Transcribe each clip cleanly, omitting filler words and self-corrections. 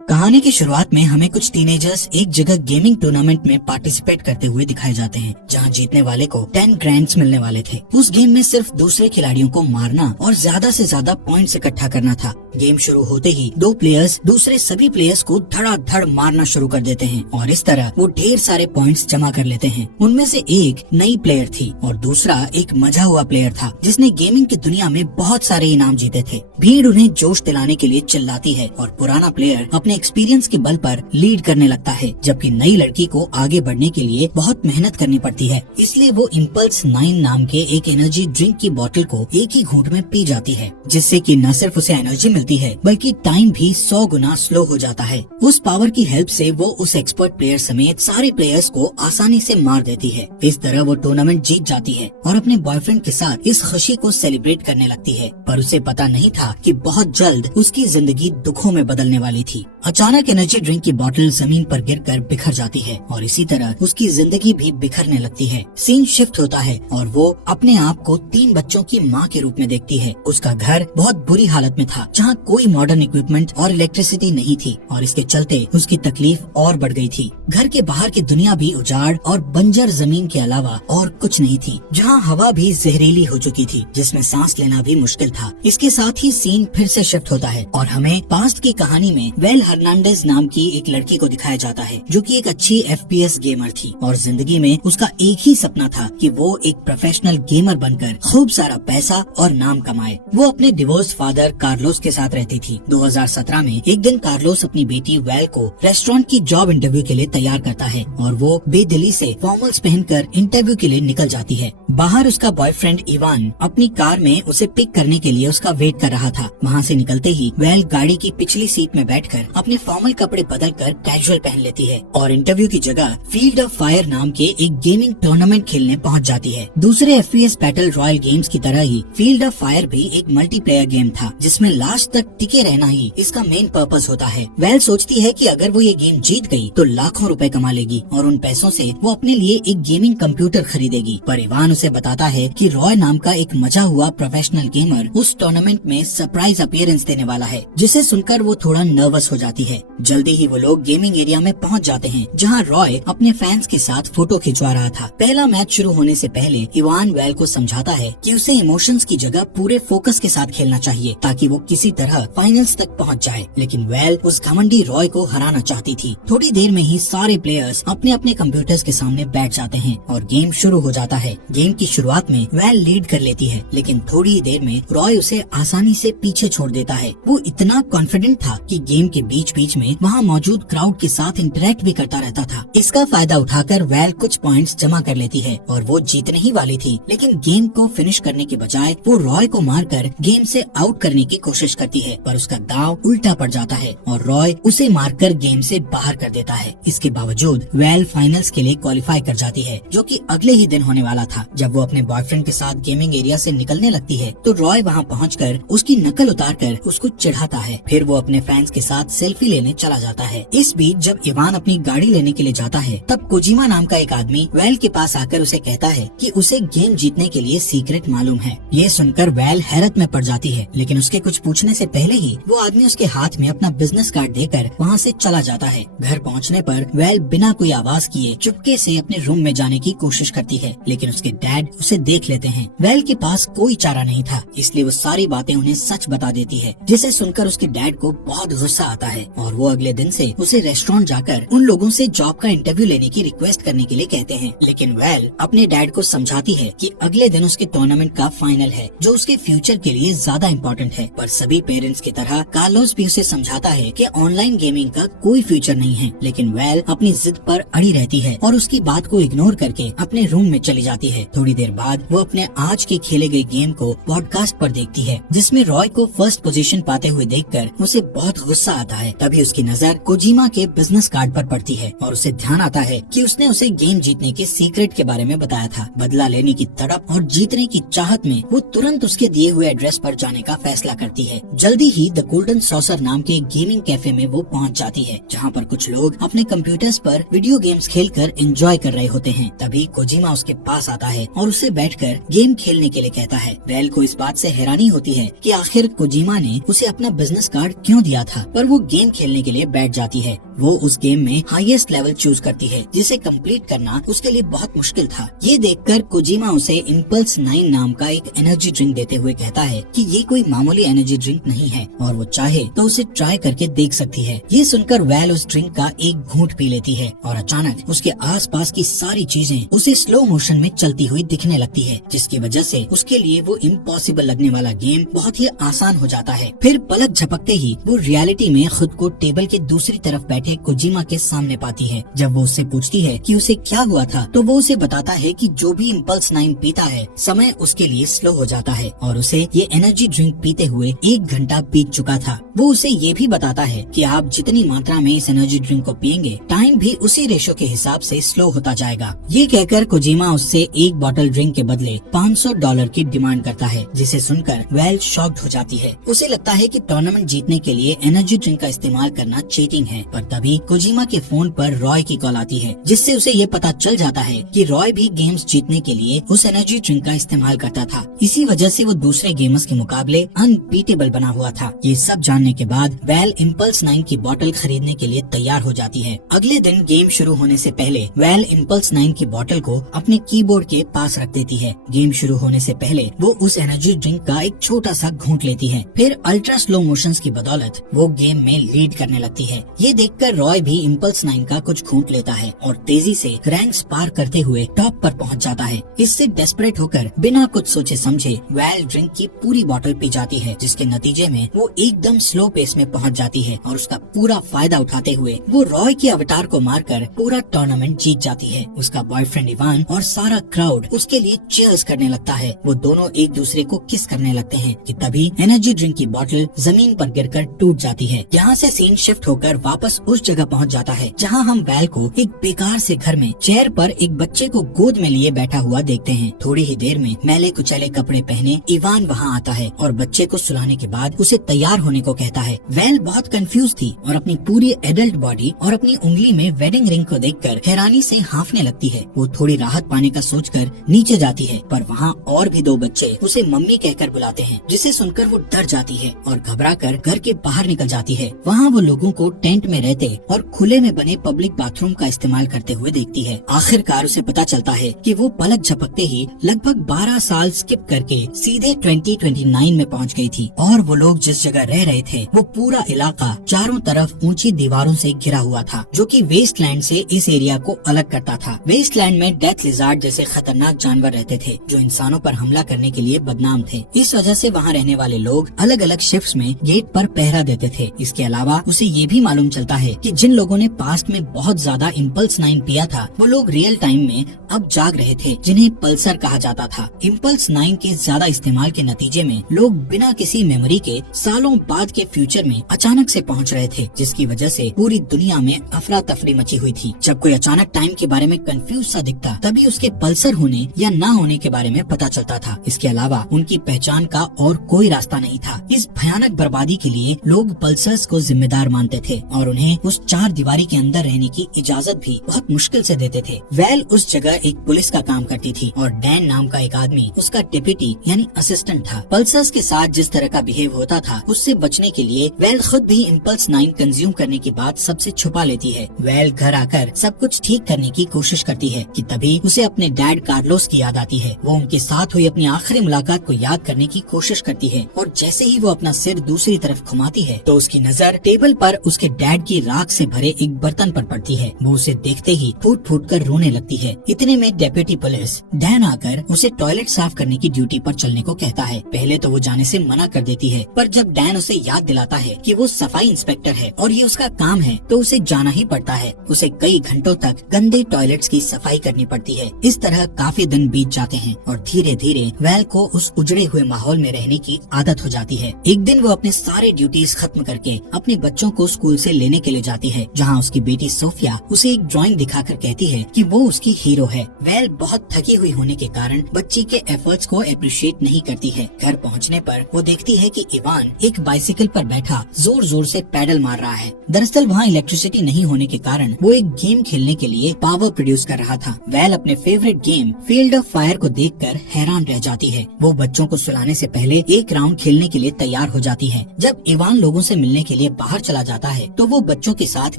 कहानी की शुरुआत में हमें कुछ टीनेजर्स एक जगह गेमिंग टूर्नामेंट में पार्टिसिपेट करते हुए दिखाए जाते हैं, जहां जीतने वाले को 10 ग्रैंड्स मिलने वाले थे। उस गेम में सिर्फ दूसरे खिलाड़ियों को मारना और ज्यादा से ज्यादा पॉइंट्स इकट्ठा करना था। गेम शुरू होते ही दो प्लेयर्स दूसरे सभी प्लेयर्स को धड़ाधड़ मारना शुरू कर देते हैं और इस तरह वो ढेर सारे पॉइंट्स जमा कर लेते हैं। उनमें से एक नई प्लेयर थी और दूसरा एक मजा हुआ प्लेयर था जिसने गेमिंग की दुनिया में बहुत सारे इनाम जीते थे। भीड़ उन्हें जोश दिलाने के लिए चिल्लाती है और पुराना प्लेयर अपने एक्सपीरियंस के बल पर लीड करने लगता है, जबकि नई लड़की को आगे बढ़ने के लिए बहुत मेहनत करनी पड़ती है। इसलिए वो इम्पल्स 9 नाम के एक एनर्जी ड्रिंक की बोतल को एक ही घूंट में पी जाती है, जिससे कि न सिर्फ उसे एनर्जी मिलती है बल्कि टाइम भी 100 गुना स्लो हो जाता है। उस पावर की हेल्प से वो उस एक्सपर्ट प्लेयर समेत सारे प्लेयर्स को आसानी से मार देती है। इस तरह वो टूर्नामेंट जीत जाती है और अपने बॉयफ्रेंड के साथ इस खुशी को सेलिब्रेट करने लगती है, पर उसे पता नहीं था कि बहुत जल्द उसकी जिंदगी दुखों में बदलने वाली थी। अचानक एनर्जी ड्रिंक की बोतल जमीन पर गिरकर बिखर जाती है और इसी तरह उसकी जिंदगी भी बिखरने लगती है। सीन शिफ्ट होता है और वो अपने आप को 3 बच्चों की माँ के रूप में देखती है। उसका घर बहुत बुरी हालत में था, जहाँ कोई मॉडर्न इक्विपमेंट और इलेक्ट्रिसिटी नहीं थी और इसके चलते उसकी तकलीफ और बढ़ गई थी। घर के बाहर की दुनिया भी उजाड़ और बंजर जमीन के अलावा और कुछ नहीं थी, जहाँ हवा भी जहरीली हो चुकी थी, जिसमें सांस लेना भी मुश्किल था। इसके साथ ही सीन फिर से शिफ्ट होता है और हमें पास्ट की कहानी में वेल हर्नांडेज नाम की एक लड़की को दिखाया जाता है, जो कि एक अच्छी FPS गेमर थी और जिंदगी में उसका एक ही सपना था कि वो एक प्रोफेशनल गेमर बनकर खूब सारा पैसा और नाम कमाए। वो अपने डिवोर्स फादर कार्लोस के साथ रहती थी। 2017 में एक दिन कार्लोस अपनी बेटी वेल को रेस्टोरेंट की जॉब इंटरव्यू के लिए तैयार करता है और वो बेदिली से फॉर्मल्स पहनकर इंटरव्यू के लिए निकल जाती है। बाहर उसका बॉयफ्रेंड इवान अपनी कार में उसे पिक करने के लिए उसका वेट कर रहा था। वहाँ से निकलते ही वेल गाड़ी की पिछली सीट में बैठकर अपने फॉर्मल कपड़े बदलकर कैजुअल पहन लेती है और इंटरव्यू की जगह फील्ड ऑफ फायर नाम के एक गेमिंग टूर्नामेंट खेलने पहुंच जाती है। दूसरे FPS बैटल रॉयल गेम्स की तरह ही फील्ड ऑफ फायर भी एक मल्टीप्लेयर गेम था, जिसमें लास्ट तक टिके रहना ही इसका मेन पर्पस होता है। वेल सोचती है कि अगर वो ये गेम जीत गई तो लाखों रुपए कमा लेगी और उन पैसों से वो अपने लिए एक गेमिंग कंप्यूटर खरीदेगी। पर इवान उसे बताता है कि रॉय नाम का एक मजा हुआ प्रोफेशनल गेमर उस टूर्नामेंट में सरप्राइज अपीयरेंस देने वाला है, जिसे सुनकर वो थोड़ा नर्वस हो जाती है। जल्दी ही वो लोग गेमिंग एरिया में पहुंच जाते हैं, जहां रॉय अपने फैंस के साथ फोटो खिंचवा रहा था। पहला मैच शुरू होने से पहले इवान वेल को समझाता है कि उसे इमोशंस की जगह पूरे फोकस के साथ खेलना चाहिए ताकि वो किसी तरह फाइनल्स तक पहुंच जाए, लेकिन वेल उस घमंडी रॉय को हराना चाहती थी। थोड़ी देर में ही सारे प्लेयर्स अपने अपने कंप्यूटर्स के सामने बैठ जाते हैं और गेम शुरू हो जाता है। गेम की शुरुआत में वेल लीड कर लेती है, लेकिन थोड़ी ही देर में रॉय उसे आसानी से पीछे छोड़ देता है। वो इतना कॉन्फिडेंट था कि गेम के बीच बीच में वहाँ मौजूद क्राउड के साथ इंटरेक्ट भी करता रहता था। इसका फायदा उठाकर वेल कुछ पॉइंट्स जमा कर लेती है और वो जीतने ही वाली थी, लेकिन गेम को फिनिश करने के बजाय वो रॉय को मारकर गेम से आउट करने की कोशिश करती है, पर उसका दांव उल्टा पड़ जाता है और रॉय उसे मारकर गेम से बाहर कर देता है। इसके बावजूद वेल फाइनल्स के लिए क्वालिफाई कर जाती है, जो कि अगले ही दिन होने वाला था। जब वो अपने बॉयफ्रेंड के साथ गेमिंग एरिया से निकलने लगती है तो रॉय वहाँ पहुँचकर उसकी नकल उतारकर उसको चिढ़ाता है। फिर वो अपने फैंस के साथ सेल्फी लेने चला जाता है। इस बीच जब इवान अपनी गाड़ी लेने के लिए जाता है, तब कोजिमा नाम का एक आदमी वेल के पास आकर उसे कहता है कि उसे गेम जीतने के लिए सीक्रेट मालूम है। ये सुनकर वेल हैरत में पड़ जाती है, लेकिन उसके कुछ पूछने से पहले ही वो आदमी उसके हाथ में अपना बिजनेस कार्ड देकर वहाँ से चला जाता है। घर पहुँचने पर वेल बिना कोई आवाज किए चुपके से अपने रूम में जाने की कोशिश करती है, लेकिन उसके डैड उसे देख लेते हैं। वेल के पास कोई चारा नहीं था, इसलिए वो सारी बातें उन्हें सच बता देती है, जिसे सुनकर उसके डैड को बहुत गुस्सा आता है और वो अगले दिन से उसे रेस्टोरेंट जाकर उन लोगों से जॉब का इंटरव्यू लेने की रिक्वेस्ट करने के लिए कहते हैं। लेकिन वेल अपने डैड को समझाती है कि अगले दिन उसके टूर्नामेंट का फाइनल है, जो उसके फ्यूचर के लिए ज्यादा इम्पोर्टेंट है। पर सभी पेरेंट्स की तरह कार्लोस भी उसे समझाता है कि ऑनलाइन गेमिंग का कोई फ्यूचर नहीं है, लेकिन वेल अपनी जिद पर अड़ी रहती है और उसकी बात को इग्नोर करके अपने रूम में चली जाती है। थोड़ी देर बाद वो अपने आज के खेले गए गेम को पॉडकास्ट पर देखती है, जिसमें रॉय को फर्स्ट पोजीशन पाते हुए देखकर उसे बहुत गुस्सा आता है है। तभी उसकी नजर कोजिमा के बिजनेस कार्ड पर पड़ती है और उसे ध्यान आता है कि उसने उसे गेम जीतने के सीक्रेट के बारे में बताया था। बदला लेने की तड़प और जीतने की चाहत में वो तुरंत उसके दिए हुए एड्रेस पर जाने का फैसला करती है। जल्दी ही द गोल्डन सॉसर नाम के गेमिंग कैफे में वो पहुंच जाती है, जहां पर कुछ लोग अपने कंप्यूटर्स पर वीडियो गेम्स खेलकर एंजॉय कर रहे होते हैं। तभी कोजिमा उसके पास आता है और उसे बैठकर गेम खेलने के लिए कहता है। वेल को इस बात से हैरानी होती है कि आखिर कोजिमा ने उसे अपना बिजनेस कार्ड क्यों दिया था, पर वो गेम खेलने के लिए बैठ जाती है। वो उस गेम में हाईएस्ट लेवल चूज करती है, जिसे कंप्लीट करना उसके लिए बहुत मुश्किल था। ये देखकर कोजिमा उसे इम्पल्स 9 नाम का एक एनर्जी ड्रिंक देते हुए कहता है कि ये कोई मामूली एनर्जी ड्रिंक नहीं है और वो चाहे तो उसे ट्राई करके देख सकती है। ये सुनकर वेल उस ड्रिंक का एक घूंट पी लेती है और अचानक उसके आसपास की सारी चीजें उसे स्लो मोशन में चलती हुई दिखने लगती है, जिसकी वजह से उसके लिए वो इम्पॉसिबल लगने वाला गेम बहुत ही आसान हो जाता है। फिर पलक झपकते ही वो रियलिटी में खुद को टेबल के दूसरी तरफ बैठे कोजिमा के सामने पाती है। जब वो उससे पूछती है कि उसे क्या हुआ था, तो वो उसे बताता है कि जो भी इम्पल्स 9 पीता है, समय उसके लिए स्लो हो जाता है और उसे ये एनर्जी ड्रिंक पीते हुए 1 घंटा बीत चुका था। वो उसे ये भी बताता है कि आप जितनी मात्रा में इस एनर्जी ड्रिंक को पिएंगे, टाइम भी उसी रेशो के हिसाब से स्लो होता जाएगा। ये कहकर कोजिमा उससे एक बॉटल ड्रिंक के बदले $500 की डिमांड करता है, जिसे सुनकर वेल शॉक्ड हो जाती है। उसे लगता है कि टूर्नामेंट जीतने के लिए एनर्जी ड्रिंक का इस्तेमाल करना चीटिंग है, पर तभी कोजिमा के फोन पर रॉय की कॉल आती है, जिससे उसे ये पता चल जाता है कि रॉय भी गेम्स जीतने के लिए उस एनर्जी ड्रिंक का इस्तेमाल करता था। इसी वजह से वो दूसरे गेमर्स के मुकाबले अनबीटेबल बना हुआ था। ये सब जानने के बाद वेल इम्पल्स 9 की बोतल खरीदने के लिए तैयार हो जाती है। अगले दिन गेम शुरू होने से पहले वेल इम्पल्स 9 की बोतल को अपने कीबोर्ड के पास रख देती है। गेम शुरू होने से पहले वो उस एनर्जी ड्रिंक का एक छोटा सा घूंट लेती है। फिर अल्ट्रा स्लो मोशंस की बदौलत वो गेम में लीड करने लगती है। ये देखकर रॉय भी इम्पल्स 9 का कुछ घूंट लेता है और तेजी से रैंक्स पार करते हुए टॉप पर पहुंच जाता है। इससे डेस्परेट होकर बिना कुछ सोचे समझे वेल ड्रिंक की पूरी बोतल पी जाती है, जिसके नतीजे में वो एकदम स्लो पेस में पहुंच जाती है और उसका पूरा फायदा उठाते हुए वो रॉय के अवतार को मारकर पूरा टूर्नामेंट जीत जाती है। उसका बॉयफ्रेंड इवान और सारा क्राउड उसके लिए चीयर्स करने लगता है। वो दोनों एक दूसरे को किस करने लगते हैं कि तभी एनर्जी ड्रिंक की बोतल जमीन पर गिरकर टूट जाती है। यहाँ से सीन शिफ्ट होकर वापस उस जगह पहुँच जाता है जहाँ हम वेल को एक बेकार से घर में चेयर पर एक बच्चे को गोद में लिए बैठा हुआ देखते हैं। थोड़ी ही देर में मैले कुचैले कपड़े पहने इवान वहाँ आता है और बच्चे को सुलाने के बाद उसे तैयार होने को कहता है। वेल बहुत कंफ्यूज थी और अपनी पूरी एडल्ट बॉडी और अपनी उंगली में वेडिंग रिंग को देखकर हैरानी से हाँफने लगती है। वो थोड़ी राहत पाने का सोचकर नीचे जाती है, पर वहाँ और भी 2 बच्चे उसे मम्मी कहकर बुलाते हैं, जिसे सुनकर वो डर जाती है और घबराकर घर के बाहर निकल जाती है। वहाँ वो लोगों को टेंट में रहते और खुले में बने पब्लिक बाथरूम का इस्तेमाल करते हुए देखती है। आखिरकार उसे पता चलता है कि वो पलक झपकते ही लगभग 12 साल स्किप करके सीधे 2029 में पहुंच गई थी और वो लोग जिस जगह रह रहे थे वो पूरा इलाका चारों तरफ ऊंची दीवारों से घिरा हुआ था, जो कि वेस्टलैंड से इस एरिया को अलग करता था। वेस्टलैंड में डेथ लिजार्ड जैसे खतरनाक जानवर रहते थे, जो इंसानों पर हमला करने के लिए बदनाम थे। इस वजह से वहाँ रहने वाले लोग अलग अलग शिफ्ट्स में गेट पर पहरा देते थे। इसके अलावा उसे ये भी मालूम चलता है कि जिन लोगों ने पास्ट में बहुत ज्यादा इम्पल्स 9 पिया था, वो लोग रियल टाइम में अब जाग रहे थे, जिन्हें पल्सर कहा जाता था। इम्पल्स 9 के ज्यादा इस्तेमाल के नतीजे में लोग बिना किसी मेमोरी के सालों बाद के फ्यूचर में अचानक से पहुंच रहे थे, जिसकी वजह से पूरी दुनिया में अफरा तफरी मची हुई थी। जब कोई अचानक टाइम के बारे में कंफ्यूज सा दिखता, तभी उसके पल्सर होने या ना होने के बारे में पता चलता था। इसके अलावा उनकी पहचान का और कोई रास्ता नहीं था। इस भयानक बर्बादी के लिए लोग पल्सर्स को जिम्मेदार मानते थे और उन्हें उस 4 दीवारी के अंदर रहने की इजाजत भी बहुत मुश्किल से देते थे। वेल उस जगह एक पुलिस का काम करती थी और डैन नाम का एक आदमी उसका डिप्टी यानी असिस्टेंट था। पल्सर्स के साथ जिस तरह का बिहेव होता था, उससे बचने के लिए वेल खुद भी इम्पल्स 9 कंज्यूम करने के बाद सबसे छुपा लेती है। वेल घर आकर सब कुछ ठीक करने की कोशिश करती है कि तभी उसे अपने डैड कार्लोस की याद आती है। वो उनके साथ हुई अपनी आखिरी मुलाकात को याद करने की कोशिश करती है और जैसे ही वो अपना सिर दूसरी तरफ घुमाती है, तो उसकी नजर टेबल पर उसके डैड की राख से भरे एक बर्तन पर पड़ती है। वो उसे देखते ही फूट फूट कर रोने लगती है। इतने में डेप्यूटी पुलिस डैन आकर उसे टॉयलेट साफ करने की ड्यूटी पर चलने को कहता है। पहले तो वो जाने से मना कर देती है, पर जब डैन उसे याद दिलाता है कि वो सफाई इंस्पेक्टर है और ये उसका काम है, तो उसे जाना ही पड़ता है। उसे कई घंटों तक गंदे टॉयलेट्स की सफाई करनी पड़ती है। इस तरह काफी दिन बीत जाते हैं और धीरे धीरे वैल को उस उजड़े हुए माहौल में रहने की आदत हो जाती है। एक दिन वो अपने सारे ड्यूटीज खत्म करके अपने बच्चों को स्कूल से लेने के लिए जाती है, जहाँ उसकी बेटी सोफिया उसे एक ड्राइंग दिखाकर कहती है कि वो उसकी हीरो है। वैल बहुत थकी हुई होने के कारण बच्ची के एफर्ट्स को अप्रिशिएट नहीं करती है। घर पहुँचने पर वो देखती है कि इवान एक बाइसिकल पर बैठा जोर जोर से पैडल मार रहा है। दरअसल वहाँ इलेक्ट्रिसिटी नहीं होने के कारण वो एक गेम खेलने के लिए पावर प्रोड्यूस कर रहा था। वैल अपने favourite game field of fire को देखकर हैरान रह जाती है। वो बच्चों को सुलाने से पहले एक राउंड खेलने के लिए तैयार हो जाती है। जब इवान लोगों से मिलने के लिए बाहर चला जाता है तो वो बच्चों के साथ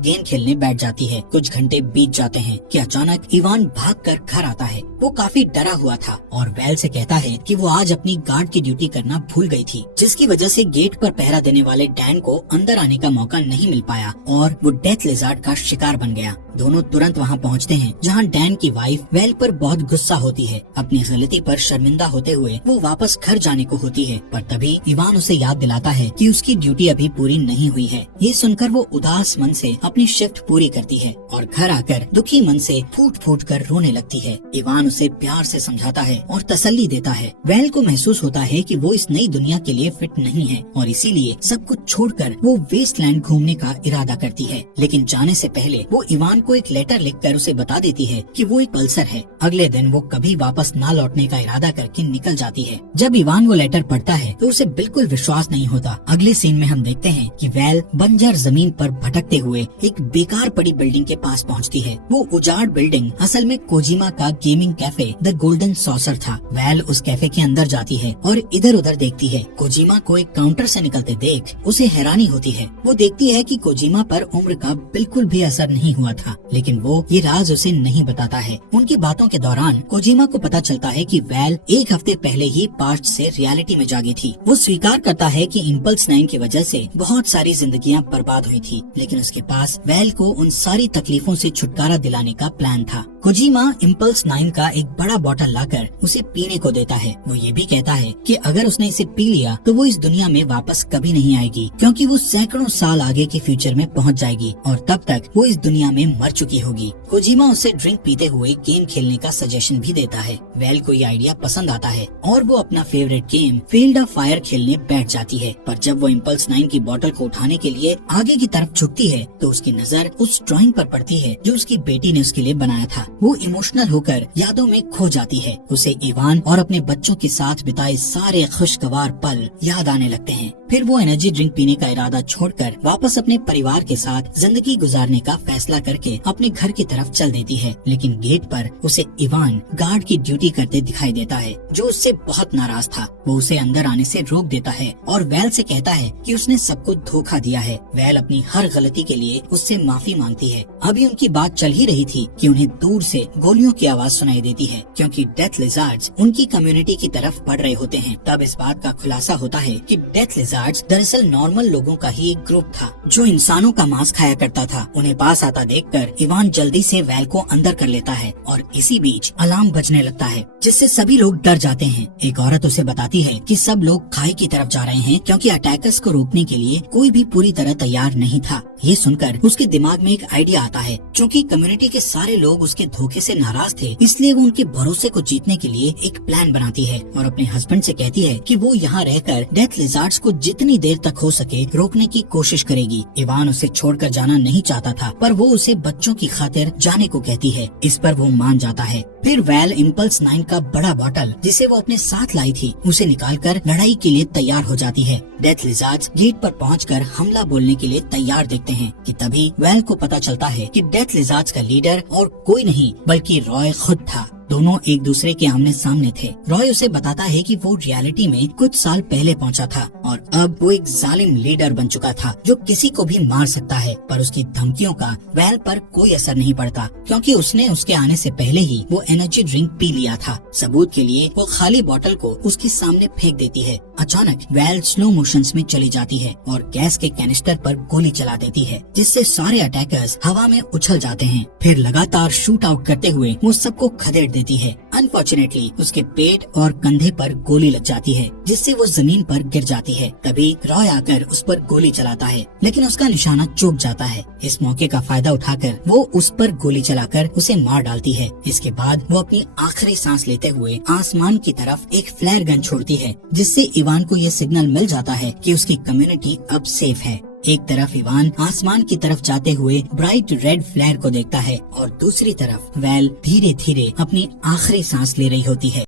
गेम खेलने बैठ जाती है। कुछ घंटे बीत जाते हैं कि अचानक इवान भागकर घर आता है। वो काफी डरा हुआ था और वैल से कहता है कि वो आज अपनी गार्ड की ड्यूटी करना भूल गई थी, जिसकी वजह से गेट पर पहरा देने वाले डैन को अंदर आने का मौका नहीं मिल पाया और वो डेथ लिजार्ड का शिकार बन गया। दोनों तुरंत वहाँ पहुँचते हैं, जहाँ डैन की वाइफ वैल पर बहुत गुस्सा होती है। अपनी गलती पर शर्मिंदा होते हुए वो वापस घर जाने को होती है, पर तभी इवान उसे याद दिलाता है कि उसकी ड्यूटी अभी पूरी नहीं हुई है। ये सुनकर वो उदास मन से अपनी शिफ्ट पूरी करती है और घर आकर दुखी मन से फूट फूट कर रोने लगती है। इवान उसे प्यार से समझाता है और तसल्ली देता है। वैल को महसूस होता है कि वो इस नई दुनिया के लिए फिट नहीं है और इसीलिए सब कुछ छोड़कर वो वेस्टलैंड घूमने का इरादा करती है। लेकिन जाने से पहले वो इवान को एक लेटर लिखकर उसे बता देती है कि वो एक पल्सर है। अगले दिन वो कभी वापस ना लौटने का इरादा करके निकल जाती है। जब इवान वो लेटर पढ़ता है तो उसे बिल्कुल विश्वास नहीं होता। अगले सीन में हम देखते हैं कि वैल बंजर जमीन पर भटकते हुए एक बेकार पड़ी बिल्डिंग के पास पहुंचती है। वो उजाड़ बिल्डिंग असल में कोजिमा का gaming cafe the golden saucer था। वैल उस कैफे के अंदर जाती है और इधर उधर देखती है। कोजिमा को एक काउंटर से निकलते देख उसे हैरानी होती है। वो देखती है कि कोजिमा पर उम्र का बिल्कुल भी असर नहीं हुआ था, लेकिन वो ये राज उसे नहीं बताता है। उनकी बातों के दौरान कोजिमा को पता चलता है कि वैल एक हफ्ते पहले ही पास्ट से रियलिटी में जागी थी। वो स्वीकार करता है कि इम्पल्स 9 की वजह से बहुत सारी जिंदगियां बर्बाद हुई थी, लेकिन उसके पास वैल को उन सारी तकलीफों से छुटकारा दिलाने का प्लान था। कोजिमा इम्पल्स 9 का एक बड़ा बोतल लाकर उसे पीने को देता है। वो ये भी कहता है कि अगर उसने इसे पी लिया तो वो इस दुनिया में वापस कभी नहीं आएगी, क्योंकि वो सैकड़ों साल आगे के फ्यूचर में पहुंच जाएगी और तब तक वो इस दुनिया में मर चुकी होगी। कोजिमा उसे ड्रिंक पीते हुए गेम खेलने का सजेशन भी देता है। वैल को ये आइडिया पसंद आता है और वो अपना favourite game field of fire खेलने बैठ जाती है। पर जब वो इम्पल्स 9 की बोतल को उठाने के लिए आगे की तरफ झुकती है तो उसकी नजर उस ड्राइंग पर पड़ती है जो उसकी बेटी ने उसके लिए बनाया था। वो इमोशनल होकर यादों में खो जाती है। उसे इवान और अपने बच्चों के साथ बिताए सारे खुशगवार पल याद आने लगते हैं। फिर वो एनर्जी ड्रिंक पीने का इरादा छोड़कर वापस अपने परिवार के साथ जिंदगी गुजारने का फैसला करके अपने घर की तरफ चल देती है। लेकिन गेट पर उसे इवान गार्ड की ड्यूटी करते दिखाई देता है, जो उससे बहुत नाराज था। वो उसे अंदर आने से रोक देता है और वैल से कहता है कि उसने सबको धोखा दिया है। वैल अपनी हर गलती के लिए उससे माफी मांगती है। अभी उनकी बात चल ही रही थी कि उन्हें दूर से गोलियों की आवाज सुनाई देती है, क्योंकि डेथ लिजार्ड्स उनकी कम्युनिटी की तरफ बढ़ रहे होते हैं। तब इस बात का खुलासा होता है कि डेथ लिजार्ड्स दरअसल नॉर्मल लोगों का ही एक ग्रुप था जो इंसानों का मांस खाया करता था। उन्हें पास आता देखकर इवान जल्दी से वैल को अंदर कर लेता है और इसी बीच अलार्म बजने लगता है, जिससे सभी लोग डर जाते हैं। एक औरत उसे बताती है कि सब लोग खाई की तरफ जा रहे हैं, क्योंकि अटैकर्स को रोकने के लिए कोई भी पूरी तरह तैयार नहीं था। ये सुनकर उसके दिमाग में एक आइडिया आता है। क्योंकि कम्युनिटी के सारे लोग उसके धोखे से नाराज थे, इसलिए वो उनके भरोसे को जीतने के लिए एक प्लान बनाती है और अपने हस्बैंड से कहती है कि वो यहाँ रहकर डेथ लिजार्ड्स को जितनी देर तक हो सके रोकने की कोशिश करेगी। इवान उसे छोड़कर जाना नहीं चाहता था, पर वो उसे बच्चों की खातिर जाने को कहती है। इस पर वो मान जाता है। फिर वैल इम्पल्स 9 का बड़ा बॉटल, जिसे वो अपने साथ लाई थी, उसे निकालकर लड़ाई के लिए तैयार हो जाती है। डेथ लिजार्ड्स गेट पर पहुंचकर हमला बोलने के लिए तैयार देखते हैं कि तभी वैल को पता चलता है कि डेथ लिजार्ड्स का लीडर और कोई नहीं बल्कि रॉय खुद था। दोनों एक दूसरे के आमने सामने थे। रॉय उसे बताता है कि वो रियलिटी में कुछ साल पहले पहुंचा था और अब वो एक जालिम लीडर बन चुका था जो किसी को भी मार सकता है, पर उसकी धमकियों का वैल पर कोई असर नहीं पड़ता क्योंकि उसने उसके आने से पहले ही वो एनर्जी ड्रिंक पी लिया था। सबूत के लिए वो खाली बोतल को उसके सामने फेंक देती है। अचानक वैल स्लो मोशंस में चली जाती है और गैस के कैनिस्टर पर गोली चला देती है, जिससे सारे अटैकर्स हवा में उछल जाते हैं। फिर लगातार शूट आउट करते हुए वो सबको खदेड़ देती है। अनफॉर्चुनेटली उसके पेट और कंधे पर गोली लग जाती है, जिससे वो जमीन पर गिर जाती है। तभी रॉय आकर उस पर गोली चलाता है, लेकिन उसका निशाना चूक जाता है। इस मौके का फायदा उठाकर वो उस पर गोली चलाकर उसे मार डालती है। इसके बाद वो अपनी आखिरी सांस लेते हुए आसमान की तरफ एक फ्लेयर गन छोड़ती है, जिससे इवान को ये सिग्नल मिल जाता है कि उसकी कम्युनिटी अब सेफ है। एक तरफ इवान आसमान की तरफ जाते हुए ब्राइट रेड फ्लेयर को देखता है और दूसरी तरफ वैल धीरे धीरे अपनी आखिरी सांस ले रही होती है।